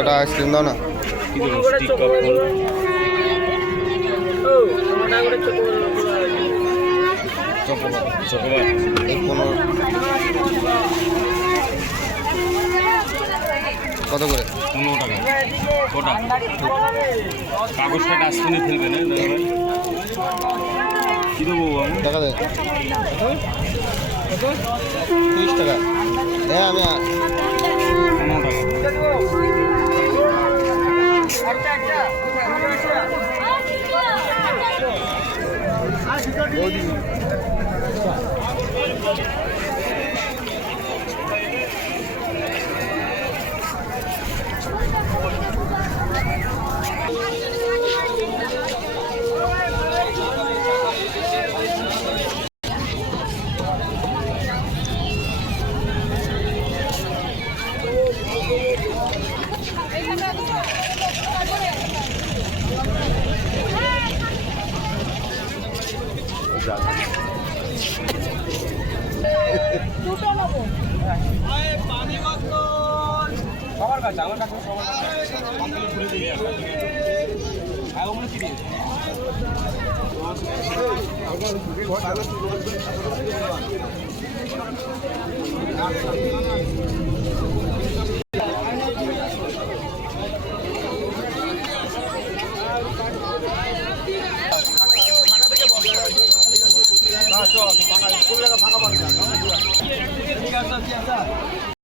এটা আইসক্রিম দাও না। কি দেবো স্টিক কখন চকোবার এই 15 কত করে? 15 টাকা ওটা কাগজটা ডাস্টবিনে ফেলবে না দাদা ভাই কি দেবো আমি টাকা দে 30 টাকা। হ্যাঁ আমি 15 সবার কাছে আমার কাছে সবার কাছে কমপ্লিট ঘুরে দিয়ে আসবে আর ওগুলো কি দিয়ে